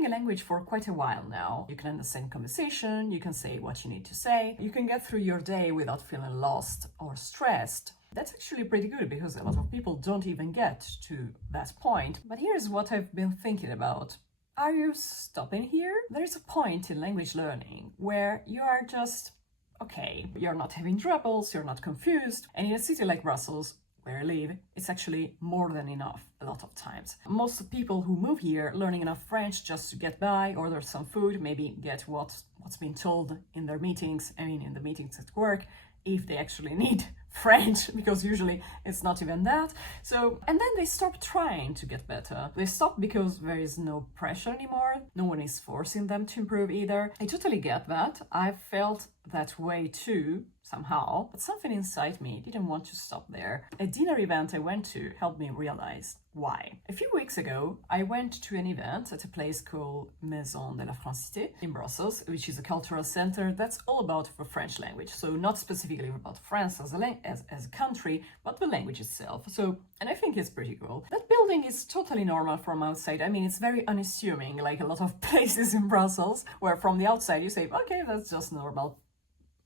learning a language for quite a while now. You can understand conversation, you can say what you need to say, you can get through your day without feeling lost or stressed. That's actually pretty good because a lot of people don't even get to that point. But here's what I've been thinking about. Are you stopping here? There's a point in language learning where you are just okay. You're not having troubles, you're not confused. And in a city like Brussels, where I live, it's actually more than enough a lot of times. Most people who move here learning enough French just to get by, order some food, maybe get what's been told in their meetings, in the meetings at work, if they actually need French, because usually it's not even that. So, and then they stop trying to get better. They stop because there is no pressure anymore. No one is forcing them to improve either. I totally get that. I've felt that way too, somehow, but something inside me didn't want to stop there. A dinner event I went to helped me realize why. A few weeks ago, I went to an event at a place called Maison de la Francité in Brussels, which is a cultural center that's all about the French language. So not specifically about France as a country, but the language itself. So, and I think it's pretty cool. That building is totally normal from outside. It's very unassuming, like a lot of places in Brussels, where from the outside you say, okay, that's just normal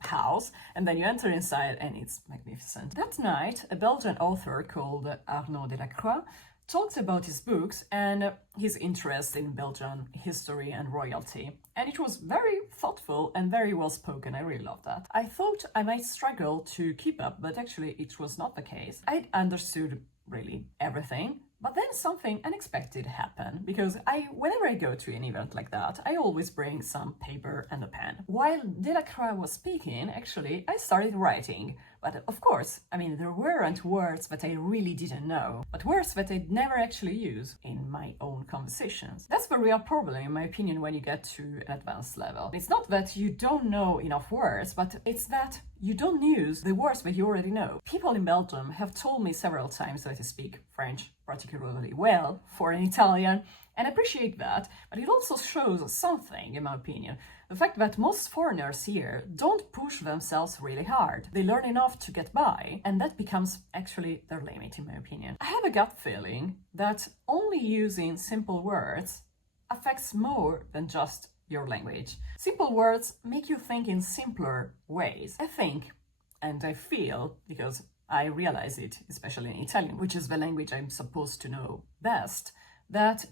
house, and then you enter inside and it's magnificent. That night, a Belgian author called Arnaud Delacroix talked about his books and his interest in Belgian history and royalty. And it was very thoughtful and very well spoken. I really loved that. I thought I might struggle to keep up, but actually it was not the case. I understood really everything. But then something unexpected happened, because whenever I go to an event like that, I always bring some paper and a pen. While Delacroix was speaking, actually, I started writing. But of course, there weren't words that I really didn't know, but words that I'd never actually use in my own conversations. That's the real problem, in my opinion, when you get to an advanced level. It's not that you don't know enough words, but it's that you don't use the words that you already know. People in Belgium have told me several times that I speak French particularly well for an Italian, and I appreciate that, but it also shows something, in my opinion. The fact that most foreigners here don't push themselves really hard. They learn enough to get by, and that becomes actually their limit, in my opinion. I have a gut feeling that only using simple words affects more than just your language. Simple words make you think in simpler ways. I think, and I feel, because I realize it, especially in Italian, which is the language I'm supposed to know best, that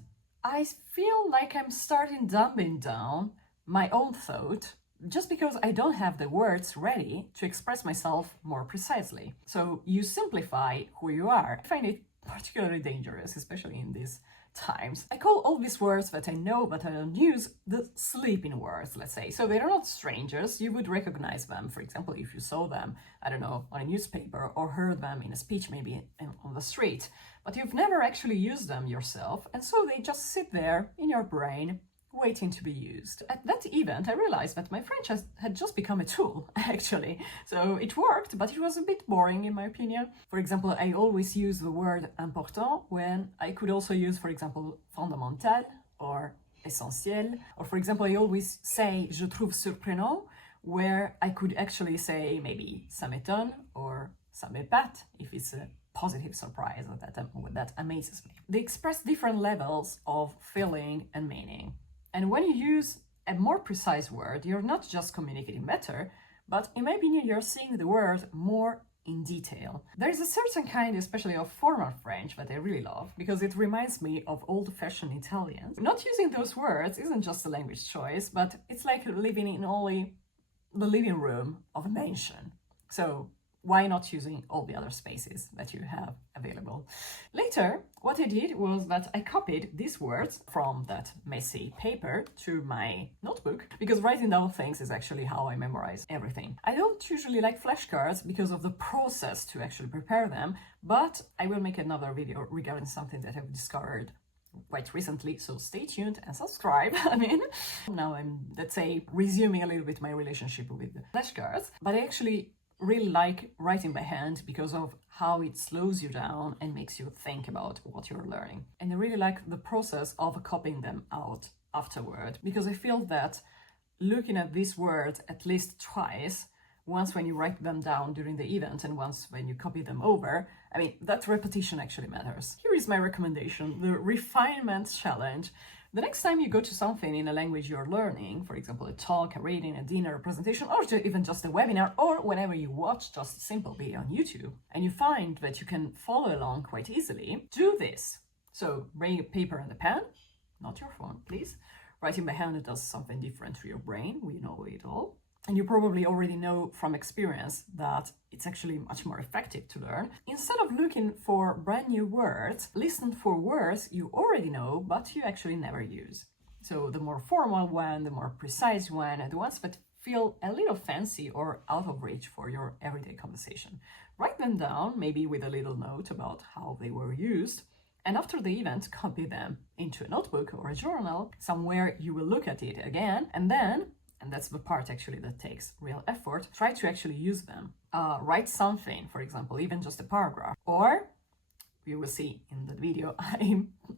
I feel like I'm starting dumbing down my own thought just because I don't have the words ready to express myself more precisely. So you simplify who you are. I find it particularly dangerous, especially in these times. I call all these words that I know but I don't use the sleeping words, let's say. So they're not strangers. You would recognize them, for example, if you saw them, I don't know, on a newspaper or heard them in a speech, maybe on the street. But you've never actually used them yourself, and so they just sit there in your brain waiting to be used. At that event, I realized that my French had just become a tool, actually. So it worked, but it was a bit boring, in my opinion. For example, I always use the word important when I could also use, for example, fondamental or essentiel. Or, for example, I always say je trouve surprenant, where I could actually say maybe ça m'étonne or ça m'épate, if it's a positive surprise that amazes me. They express different levels of feeling and meaning. And when you use a more precise word, you're not just communicating better, but in my opinion, you're seeing the word more in detail. There is a certain kind, especially of formal French, that I really love, because it reminds me of old-fashioned Italians. Not using those words isn't just a language choice, but it's like living in only the living room of a mansion. So why not using all the other spaces that you have available? Later, what I did was that I copied these words from that messy paper to my notebook, because writing down things is actually how I memorize everything. I don't usually like flashcards because of the process to actually prepare them, but I will make another video regarding something that I've discovered quite recently, so stay tuned and subscribe. Now I'm, let's say, resuming a little bit my relationship with the flashcards, but I actually really like writing by hand because of how it slows you down and makes you think about what you're learning. And I really like the process of copying them out afterward, because I feel that looking at these words at least twice, once when you write them down during the event and once when you copy them over, that repetition actually matters. Here is my recommendation, the refinement challenge. The next time you go to something in a language you're learning, for example, a talk, a reading, a dinner, a presentation, or even just a webinar, or whenever you watch just a simple video on YouTube, and you find that you can follow along quite easily, do this. So bring a paper and a pen, not your phone, please. Writing by hand does something different to your brain, we know it all. And you probably already know from experience that it's actually much more effective to learn. Instead of looking for brand new words, listen for words you already know, but you actually never use. So the more formal one, the more precise one, and the ones that feel a little fancy or out of reach for your everyday conversation. Write them down, maybe with a little note about how they were used. And after the event, copy them into a notebook or a journal. Somewhere you will look at it again, and then, and that's the part actually that takes real effort, try to actually use them. Write something, for example, even just a paragraph. Or, you will see in the video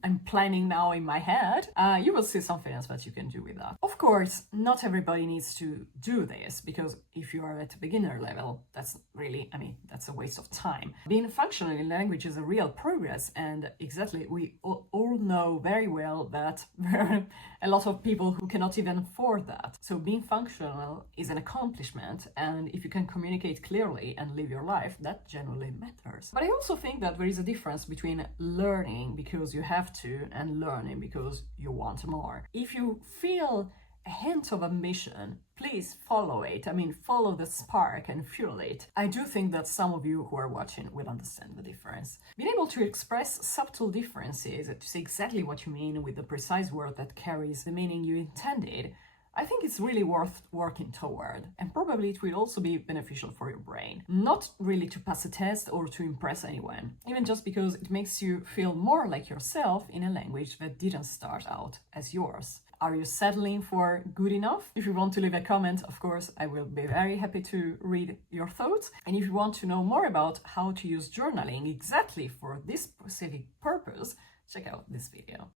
I'm planning now in my head, you will see something else that you can do with that. Of course, not everybody needs to do this, because if you are at a beginner level, that's really, that's a waste of time. Being functional in language is a real progress, and exactly, we all know very well that there are a lot of people who cannot even afford that. So being functional is an accomplishment, and if you can communicate clearly and live your life, that generally matters. But I also think that there is a difference between learning because you have to and learning because you want more. If you feel a hint of ambition, please follow it. Follow the spark and fuel it. I do think that some of you who are watching will understand the difference. Being able to express subtle differences, to say exactly what you mean with the precise word that carries the meaning you intended, I think it's really worth working toward, and probably it will also be beneficial for your brain. Not really to pass a test or to impress anyone, even just because it makes you feel more like yourself in a language that didn't start out as yours. Are you settling for good enough? If you want to leave a comment, of course, I will be very happy to read your thoughts. And if you want to know more about how to use journaling exactly for this specific purpose, check out this video.